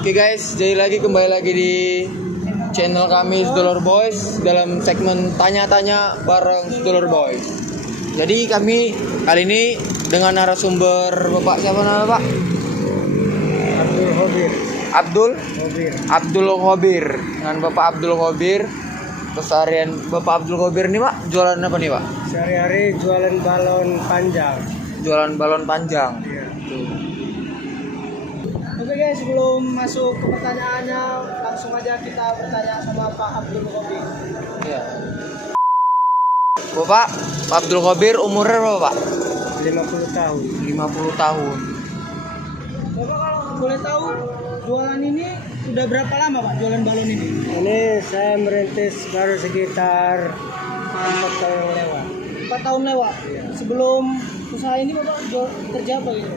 Oke guys, jadi kembali lagi di channel kami Sedulur Boys dalam segmen tanya-tanya bareng Sedulur Boys. Jadi kami kali ini dengan narasumber Bapak siapa nama Pak? Abdul Khobir. Abdul Khobir. Dengan Bapak Abdul Khobir. Keseharian Bapak Abdul Khobir nih Pak, jualan apa nih Pak? Sehari-hari jualan balon panjang. Jualan balon panjang. Iya. Oke guys, sebelum masuk ke pertanyaannya, langsung aja kita bertanya sama Pak Abdul Khobir. Iya. Bapak Abdul Khobir umurnya berapa Pak? 50 tahun. 50 tahun. Bapak kalau boleh tahu, jualan ini udah berapa lama Pak jualan balon ini? Ini saya merintis baru sekitar 4 tahun yang lewat. 4 tahun lewat. Iya. Sebelum usaha ini Bapak kerja apa gitu?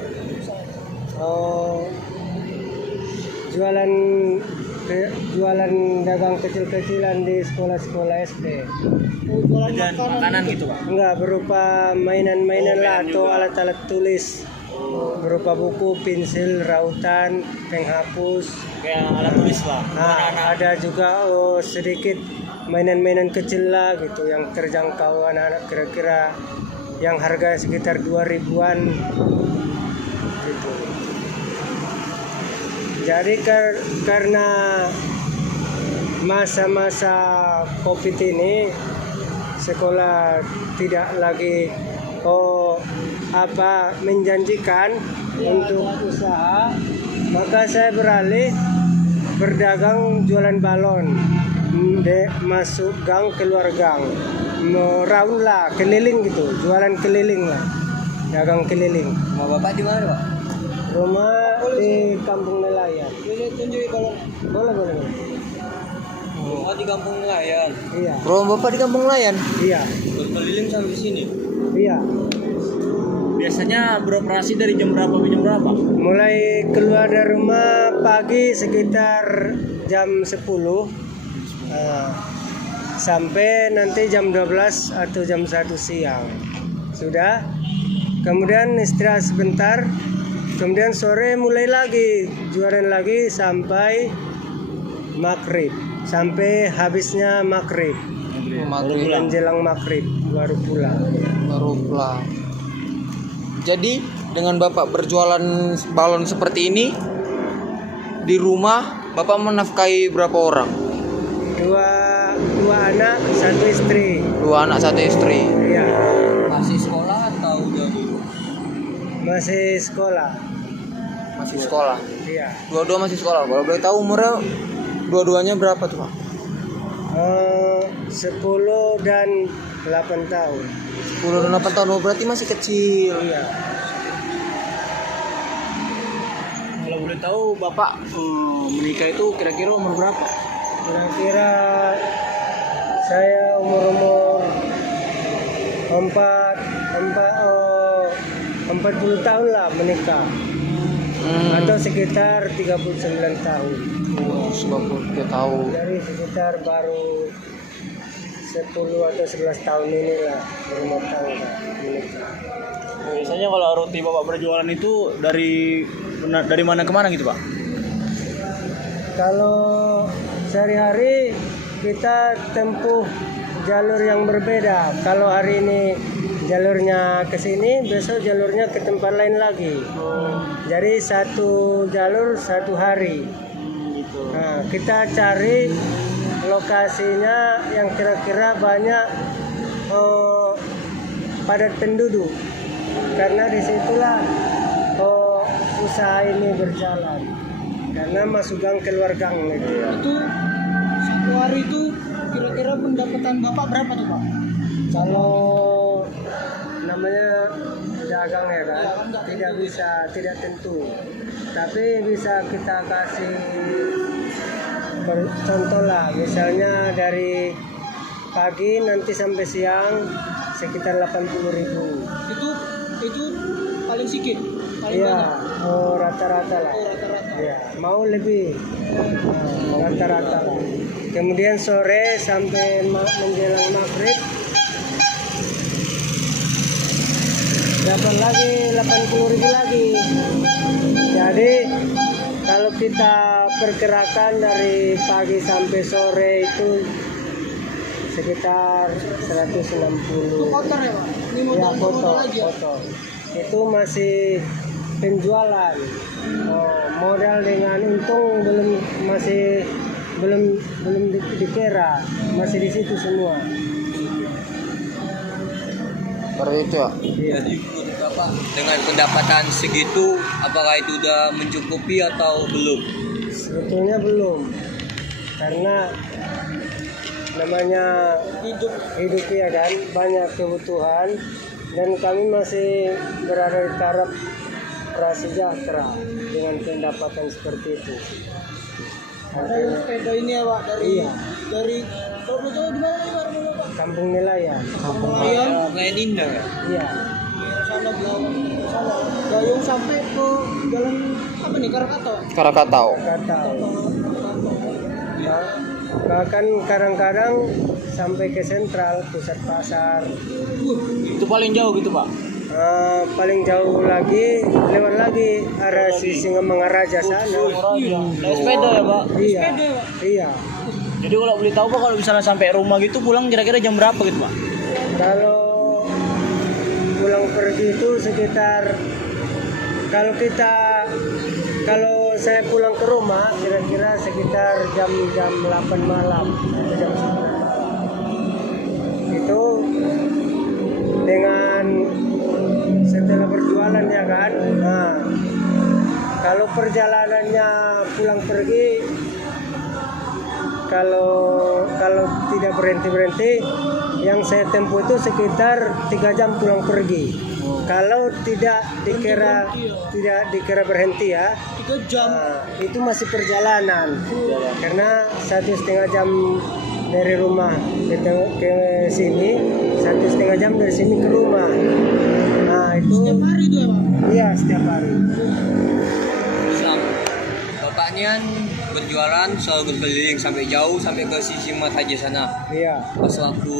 Oh, jualan dagang kecil-kecilan di sekolah-sekolah SD. Oh, jualan makanan gitu Pak. Enggak, berupa mainan-mainan lah atau alat-alat tulis. Berupa buku, pensil, rautan, penghapus. Kayak alat tulis Pak. Nah, ada juga sedikit mainan-mainan kecil lah gitu yang terjangkau anak-anak, kira-kira yang harga sekitar 2000-an gitu. Jadi karena masa-masa Covid ini sekolah tidak lagi menjanjikan untuk usaha, maka saya beralih berdagang jualan balon, masuk gang keluar gang, round lah, keliling gitu, jualan keliling lah, dagang keliling. Mau Bapak di mana Pak? Rumah di Kampung Nelayan. Boleh tunjukin balon? Boleh. Rumah di Kampung Nelayan. Iya. Rumah Bapak di Kampung Nelayan? Iya. Berkeliling sampai sini. Iya. Biasanya beroperasi dari jam berapa ke jam berapa? Mulai keluar dari rumah pagi sekitar jam 10 sampai nanti jam 12 atau jam 1 siang. Sudah. Kemudian istirahat sebentar. Kemudian sore mulai lagi jualan lagi sampai maghrib, sampai habisnya maghrib. Menjelang maghrib baru pulang. Jadi dengan Bapak berjualan balon seperti ini di rumah Bapak menafkahi berapa orang? Dua anak, satu istri. 2 anak 1 istri. Iya. Masih sekolah atau udah dulu? Masih sekolah. Masih sekolah. Iya. Dua-dua masih sekolah. Kalau boleh tahu umurnya dua-duanya berapa tuh Pak? 10 dan 8 tahun. 10 dan 8 tahun. Oh, berarti masih kecil. Iya. Kalau boleh tahu Bapak menikah itu kira-kira umur berapa? Kira-kira saya umur 40 tahun lah menikah. Atau sekitar 39 tahun. Oh, 93 tahun. Dari sekitar baru 10 atau 11 tahun inilah, 5 tahun lah menikah. Biasanya kalau roti Bapak berjualan itu dari mana ke mana gitu Pak? Kalau sehari-hari kita tempuh jalur yang berbeda. Kalau hari ini jalurnya ke sini, besok jalurnya ke tempat lain lagi. Jadi satu jalur satu hari. Gitu. Nah, kita cari lokasinya yang kira-kira banyak padat penduduk. Karena disitulah usaha ini berjalan. Karena masuk gang keluar gang gitu ya. Itu satu hari itu kira-kira pendapatan Bapak berapa tuh Pak? Kalau namanya dagang ya kan, tidak tentu. Tapi bisa kita kasih contoh lah, misalnya dari pagi nanti sampai siang sekitar 80.000. Itu paling sedikit. Paling Iya, banyak. rata-rata lah. Rata-rata. Ya, mau lebih rata-rata lah. Kemudian sore sampai menjelang maghrib dapat lagi 80.000 lagi. Jadi Kalau kita pergerakan dari pagi sampai sore itu sekitar 160. Kotor ya Pak? Ini Ya, motor aja. foto. Itu masih penjualan. Modal dengan untung belum dikira, masih di situ semua. Seperti itu ya. Iya. Jadi menurut Bapak dengan pendapatan segitu apakah itu udah mencukupi atau belum? Sebetulnya belum, karena namanya hidup ya kan, banyak kebutuhan dan kami masih berada di taraf prasejahtera dengan pendapatan seperti itu. Dari sepeda ini ya Pak, Iya. dari kalau boleh tahu di mana nih Pak rumah Bapak? Kampung Nelayan. Ayam, Selain indah ya? Iya. sana belakang, sana Gayung sampai ke jalan apa nih Karakatau? Krakatau. Kata. Bahkan kadang-kadang sampai ke sentral pusat pasar. Itu paling jauh gitu Pak? Paling jauh lagi lewat lagi arah Singamangaraja sana. Naik sepeda ya Pak? Iya. Sepeda ya Pak? Iya. Jadi kalau boleh tahu Pak kalau misalnya sampai rumah gitu pulang kira-kira jam berapa gitu Pak? Kalau pulang pergi itu sekitar kalau saya pulang ke rumah kira-kira sekitar jam 8 malam atau jam 9. Itu dengan setelah berjualan ya kan. Nah, kalau perjalanannya pulang pergi kalau tidak berhenti yang saya tempuh itu sekitar 3 jam pulang pergi. Kalau tidak dikira berhenti ya, 3 jam. itu masih perjalanan karena 1,5 jam dari rumah ke sini, 1,5 jam dari sini ke rumah. Nah itu Setiap hari itu ya Pak? iya setiap hari. Bapaknya berjualan selalu berkeliling sampai jauh sampai ke sisi Mataja sana. Iya. Pas waktu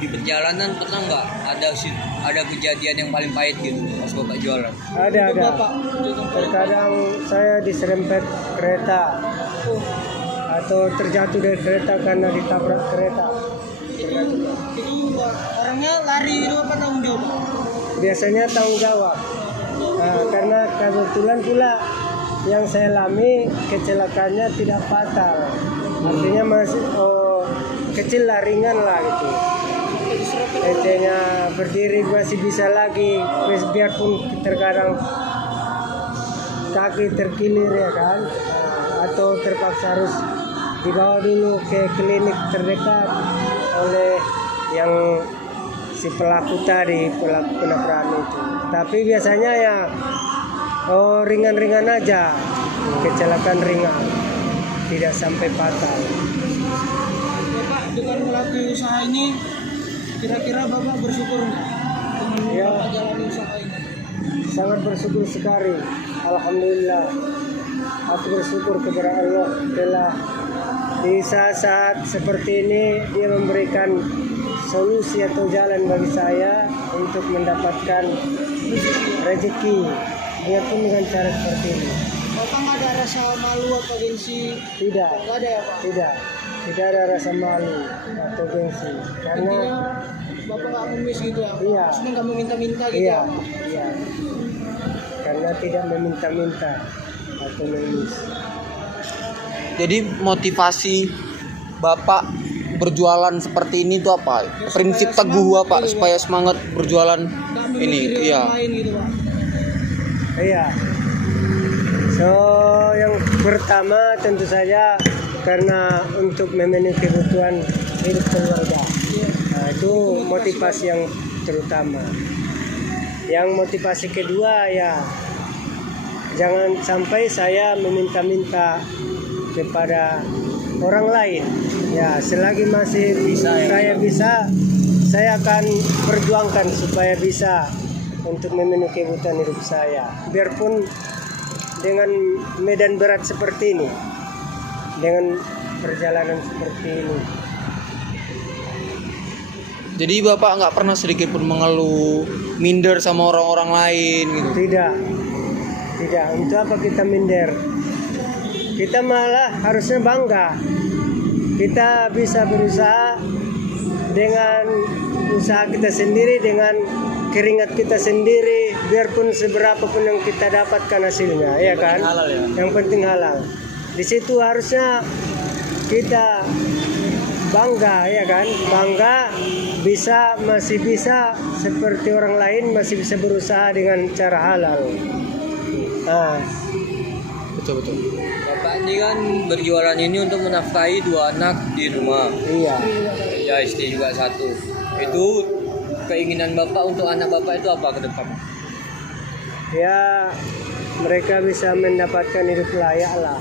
di perjalanan pernah nggak ada kejadian yang paling pahit gitu pas Bapak jualan? Ada. Bapak, Terkadang saya diserempet kereta atau terjatuh dari kereta karena ditabrak kereta. itu orangnya lari itu apa tanggung jawab? Biasanya tanggung jawab. Karena kebetulan pula yang saya alami kecelakaannya tidak fatal, artinya masih kecil lah, ringan lah gitu. Ecenya berdiri masih bisa lagi, biarpun terkadang kaki terkilir ya kan, atau terpaksa harus dibawa dulu ke klinik terdekat oleh yang si pelaku tadi, pelaku penabrakan itu. Tapi biasanya ya ringan-ringan aja, kecelakaan ringan, tidak sampai fatal. Bapak dengan melalui usaha ini kira-kira Bapak bersyukur nggak dengan Ya. Bapak jalani usaha ini? Sangat bersyukur sekali, alhamdulillah. Aku bersyukur kepada Allah telah di saat-saat seperti ini Dia memberikan solusi atau jalan bagi saya untuk mendapatkan rezeki, biarpun dengan cara seperti ini. Bapak nggak ada rasa malu atau gengsi? Tidak, Nggak ada ya Pak? tidak ada rasa malu atau gengsi, karena Intinya Bapak nggak kumis gitu ya? Iya. Maksudnya nggak meminta-minta gitu iya, ya? karena tidak meminta-minta atau mengemis. Jadi motivasi Bapak berjualan seperti ini tuh apa? Prinsip teguh Bapak supaya semangat berjualan Nggak ini. memikirkan Iya. orang lain gitu Pak? Iya. So yang pertama tentu saja karena untuk memenuhi kebutuhan hidup keluarga. Nah, itu motivasi yang terutama. Yang motivasi kedua ya jangan sampai saya meminta-minta kepada orang lain. Ya, selagi masih saya bisa, saya akan perjuangkan supaya bisa untuk memenuhi kebutuhan hidup saya. Biarpun dengan medan berat seperti ini, dengan perjalanan seperti ini. Jadi Bapak nggak pernah sedikit pun mengeluh, minder sama orang-orang lain gitu. Tidak. Untuk apa kita minder? kita malah harusnya bangga. Kita bisa berusaha dengan usaha kita sendiri, dengan keringat kita sendiri, biarpun seberapa pun yang kita dapatkan hasilnya, ya kan? halal ya. Yang penting halal. Di situ harusnya kita bangga, ya kan? Bangga masih bisa seperti orang lain, masih bisa berusaha dengan cara halal. Nah, Betul. Bapak ini kan berjualan ini untuk menafkahi 2 anak di rumah. iya. Ya istri juga 1. Itu keinginan Bapak untuk anak Bapak itu apa ke depan? Ya, mereka bisa mendapatkan hidup layak lah.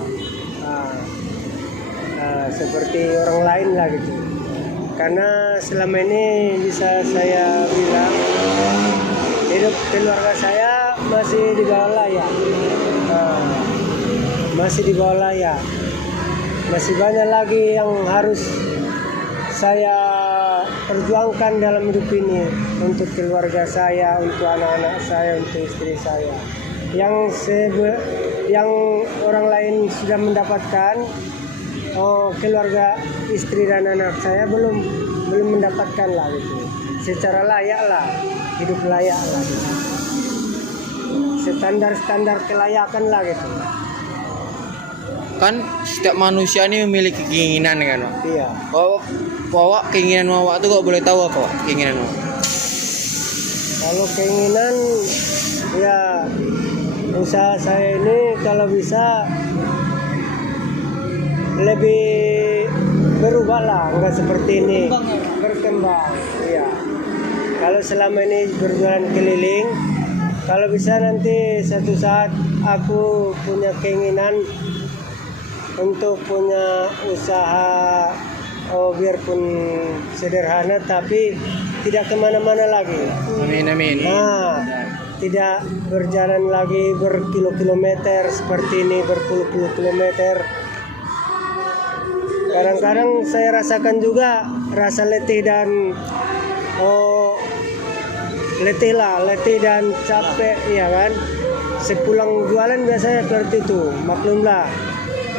Seperti orang lain lah gitu. Karena selama ini bisa saya bilang hidup keluarga saya masih di bawah layak. Masih di bawah layak. Masih banyak lagi yang harus saya perjuangkan dalam hidup ini untuk keluarga saya, untuk anak-anak saya, untuk istri saya. Yang orang lain sudah mendapatkan, keluarga istri dan anak saya belum mendapatkan lah gitu. Secara layak lah, hidup layak lah gitu. Standar kelayakan lah gitu. Kan setiap manusia ini memiliki keinginan kan, Pak? Iya. Bawa keinginan Wawak tuh kok boleh tahu apa, Pak? Keinginan Wawak? Kalau keinginan, ya usaha saya ini kalau bisa lebih berubah lah, nggak seperti ini, berkembang. Iya. Kalau selama ini berjualan keliling, kalau bisa nanti satu saat aku punya keinginan untuk punya usaha, biarpun sederhana tapi tidak kemana-mana lagi. Amin. Nah, tidak berjalan lagi berkilo-kilometer seperti ini, berpuluh-puluh kilometer. Kadang-kadang saya rasakan juga rasa letih dan letih dan capek, ya kan. Sepulang jualan biasanya seperti itu, maklumlah.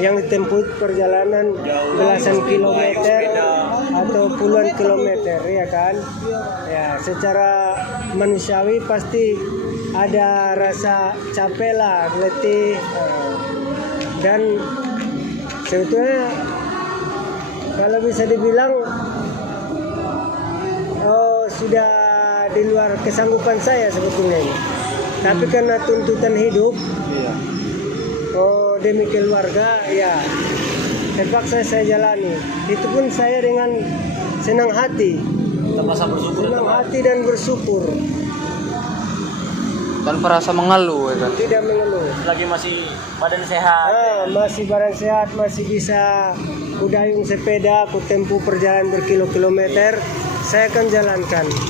Yang ditempuh perjalanan belasan kilometer atau puluhan kilometer, ya kan. Ya, secara manusiawi pasti ada rasa capek lah, letih, dan sebetulnya kalau bisa dibilang sudah di luar kesanggupan saya sebetulnya ini. Tapi karena tuntutan hidup, demi keluarga, ya terpaksa saya jalani. Itu pun saya dengan senang hati, senang hati dan bersyukur, Tanpa rasa mengeluh, ya kan? tidak mengeluh. Lagi masih badan sehat. Masih badan sehat, masih bisa kudayung sepeda, ku tempuh perjalanan berkilo-kilometer, saya akan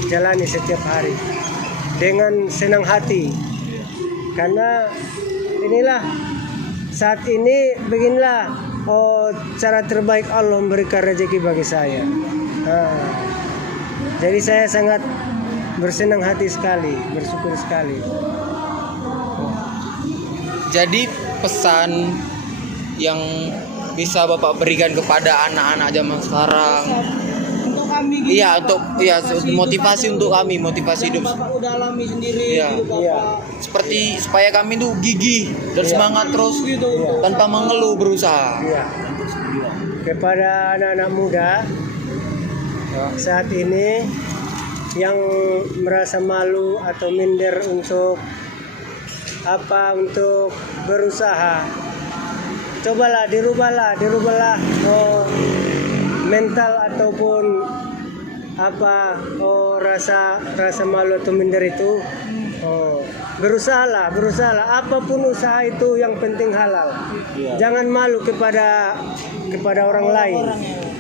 jalani setiap hari dengan senang hati. Karena inilah saat ini, beginilah cara terbaik Allah memberikan rezeki bagi saya. Jadi saya sangat bersenang hati sekali, bersyukur sekali. Jadi pesan yang bisa Bapak berikan kepada anak-anak zaman sekarang. Untuk kami gitu. Iya, motivasi untuk kami, motivasi hidup. Bapak udah alami sendiri Iya. gitu Bapak. Iya. Seperti supaya kami tuh gigih dan semangat terus Gitu. tanpa mengeluh, berusaha. Iya. Kepada anak-anak muda saat ini yang merasa malu atau minder untuk berusaha, cobalah dirubahlah mental ataupun rasa malu atau minder itu. Berusahalah apapun usaha itu, yang penting halal. Jangan malu kepada orang lain.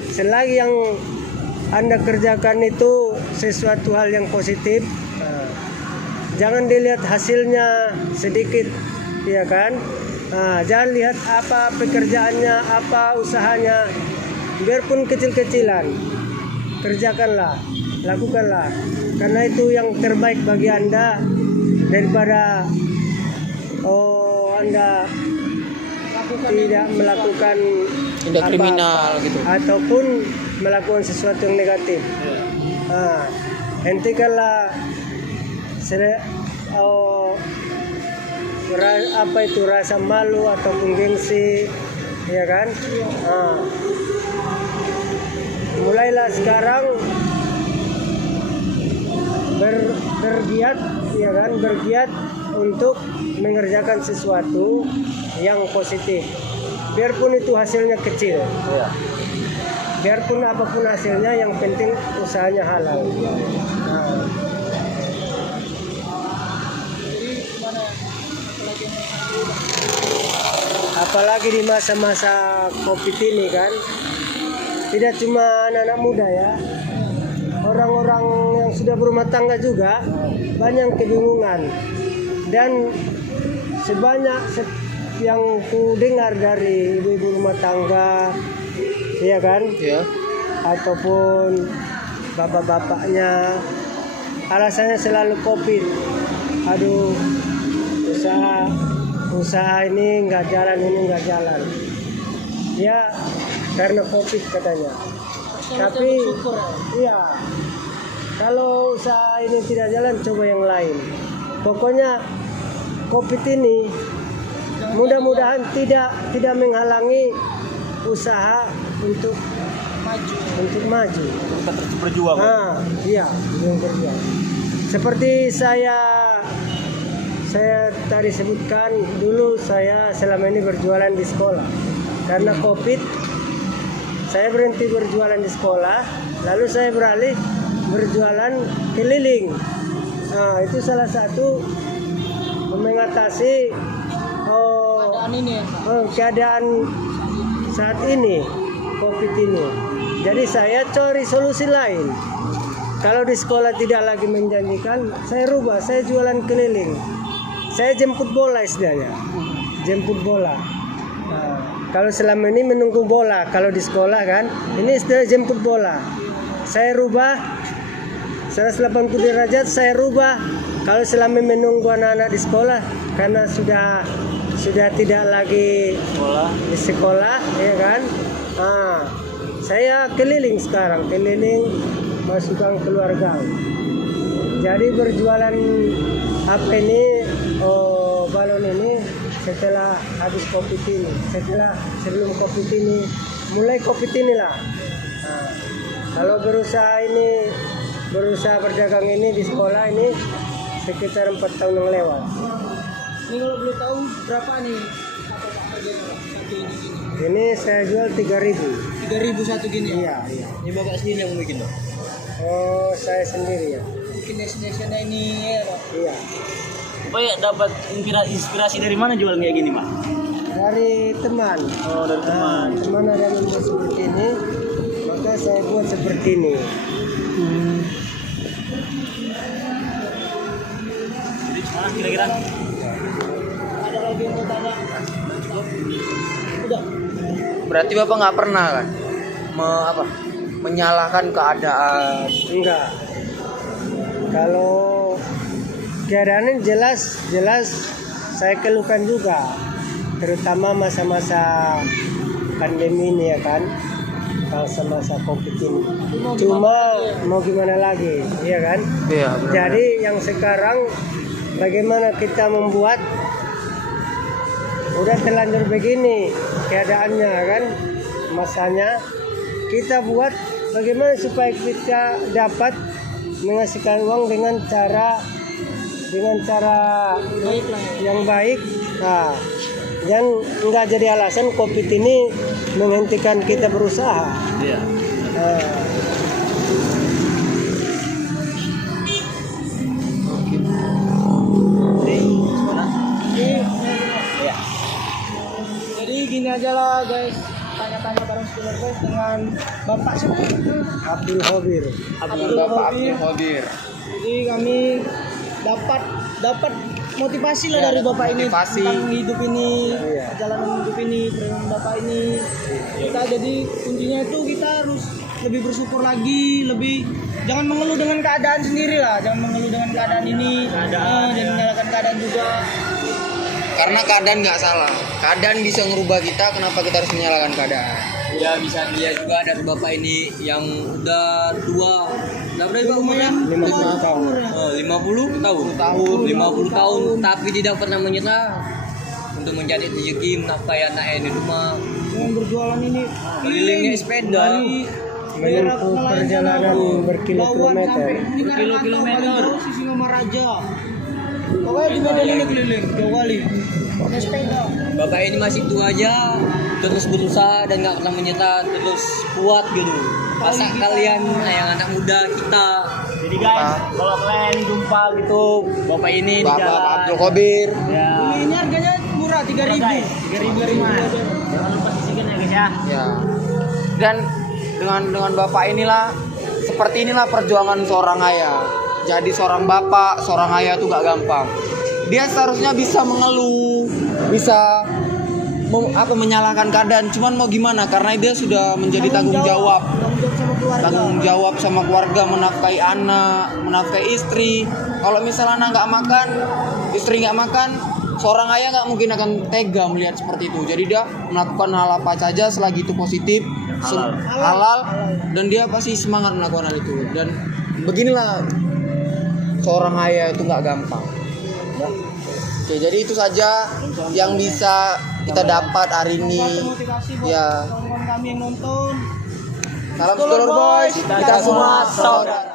Selagi yang Anda kerjakan itu sesuatu hal yang positif, jangan dilihat hasilnya sedikit, ya kan. Jangan lihat apa pekerjaannya, apa usahanya, biarpun kecil-kecilan, kerjakanlah, lakukanlah, karena itu yang terbaik bagi Anda, daripada Anda tidak melakukan Tindak kriminal gitu. ataupun melakukan sesuatu yang negatif. Nah, hentikanlah apa itu rasa malu ataupun gengsi, ya kan? Nah, mulailah sekarang bergiat, ya kan? Bergiat untuk mengerjakan sesuatu yang positif. Biarpun itu hasilnya kecil. Iya. Biarpun apapun hasilnya, yang penting usahanya halal. Nah, apalagi di masa-masa COVID ini kan, tidak cuma anak-anak muda ya, orang-orang yang sudah berumah tangga juga banyak kebingungan. Dan yang ku dengar dari ibu-ibu rumah tangga, ya kan, Iya. ataupun bapak-bapaknya, alasannya selalu COVID. Aduh, usaha ini nggak jalan. Ya, karena COVID katanya. Tapi iya, kalau usaha ini tidak jalan, coba yang lain. Pokoknya COVID ini mudah-mudahan tidak menghalangi usaha untuk maju. Berjuang. Iya, yang berjuang. Seperti saya tadi sebutkan, dulu saya selama ini berjualan di sekolah. Karena COVID, saya berhenti berjualan di sekolah, lalu saya beralih berjualan keliling. Nah, itu salah satu mengatasi keadaan saat ini, COVID ini. Jadi saya cari solusi lain. Kalau di sekolah tidak lagi menjanjikan, saya rubah, saya jualan keliling. Saya jemput bola istilahnya. Jemput bola. Nah, kalau selama ini menunggu bola, kalau di sekolah kan, ini istilah jemput bola. Saya rubah 180 derajat, saya rubah. Kalau selama menunggu anak-anak di sekolah, karena sudah tidak lagi di sekolah, ya kan? Nah, saya keliling sekarang, masukkan keluarga. Jadi berjualan apa ini, balon ini setelah habis COVID ini, sebelum COVID ini, mulai COVID inilah. Nah, kalau berusaha berdagang ini di sekolah ini sekitar 4 tahun yang lewat. Ini kalau boleh tahu berapa nih harganya satu ini? Ini saya jual 3.000. 3.000 satu gini ya? Iya. Ini bapak sendiri yang bikin dong. Oh, saya sendiri ya. Bikin destinasinya ini ya Pak? Iya. Supaya dapat inspirasi dari mana jualan kayak gini, Pak? Dari teman. Oh, dari teman. Teman ada yang membuat seperti ini, maka saya buat seperti ini. Jadi gimana kira-kira? Ada lagi yang mau tanya? Udah. Berarti Bapak nggak pernah kan menyalahkan keadaan? Enggak. Kalau keadaannya jelas saya keluhkan juga, terutama masa-masa pandemi ini ya kan, masa-masa COVID ini. Cuma mau gimana lagi, ya kan? Iya, benar. Jadi yang sekarang bagaimana kita membuat, udah terlanjur begini keadaannya kan, masanya kita buat bagaimana supaya kita dapat menghasilkan uang dengan cara yang baik. Nah, yang enggak jadi alasan COVID ini menghentikan kita berusaha. Iya. Jadi gini aja lah guys, tanya-tanya bareng Scholar Boys dengan Bapak siapa? Abdul Khabir. Bapak Abdul Khabir. Jadi kami dapat motivasi lah dari Bapak ini motivasi. tentang hidup ini, Iya. perjalanan hidup ini, perjalanan Bapak ini. Kita jadi kuncinya itu kita harus lebih bersyukur lagi, jangan mengeluh dengan keadaan sendiri lah, jangan mengeluh dengan keadaan ini, jangan menyalahkan keadaan juga. Karena keadaan nggak salah. Keadaan bisa ngerubah kita. Kenapa kita harus menyalahkan keadaan? Ya bisa dilihat juga dari bapak ini yang udah tua. Berapa dari umurnya? 50 tahun. 50 tahun. 50 tahun tapi tidak pernah menyerah untuk mencari rezeki menafkahi anaknya di rumah. Dengan berjualan ini Kelilingnya sepeda. Menempuh perjalanan berkilometer. Berkilometer jauh sih Singaraja. Pokoknya di Medan ini keliling jauh kali. Pakai sepeda. Bapak ini masih tua aja, terus berusaha dan nggak pernah menyerah, terus kuat gitu. Masa kalian yang anak muda kita. Jadi guys, kalau kalian jumpa gitu bapak ini di Bapak jalan. Abdul Khabir. Ya. Ini harganya murah 3.000. 3.000. Jangan lupa sisihkan ya guys ya. Ya. Dan dengan bapak inilah seperti inilah perjuangan seorang ayah. Jadi seorang bapak, seorang ayah itu gak gampang. Dia seharusnya bisa mengeluh, bisa menyalahkan keadaan. Cuman mau gimana? Karena dia sudah menjadi tanggung jawab sama keluarga. tanggung jawab sama keluarga, menafkahi anak, menafkahi istri. Kalau misalnya anak nggak makan, istri nggak makan, seorang ayah nggak mungkin akan tega melihat seperti itu. Jadi dia melakukan hal apa saja selagi itu positif, halal, dan dia pasti semangat melakukan hal itu. Dan beginilah seorang ayah itu nggak gampang. Oke, jadi itu saja yang bisa kita dapat hari ini. Motivasi buat Ya. kawan-kawan kami yang nonton. Salam Sedulur Boys, kita semua saudara.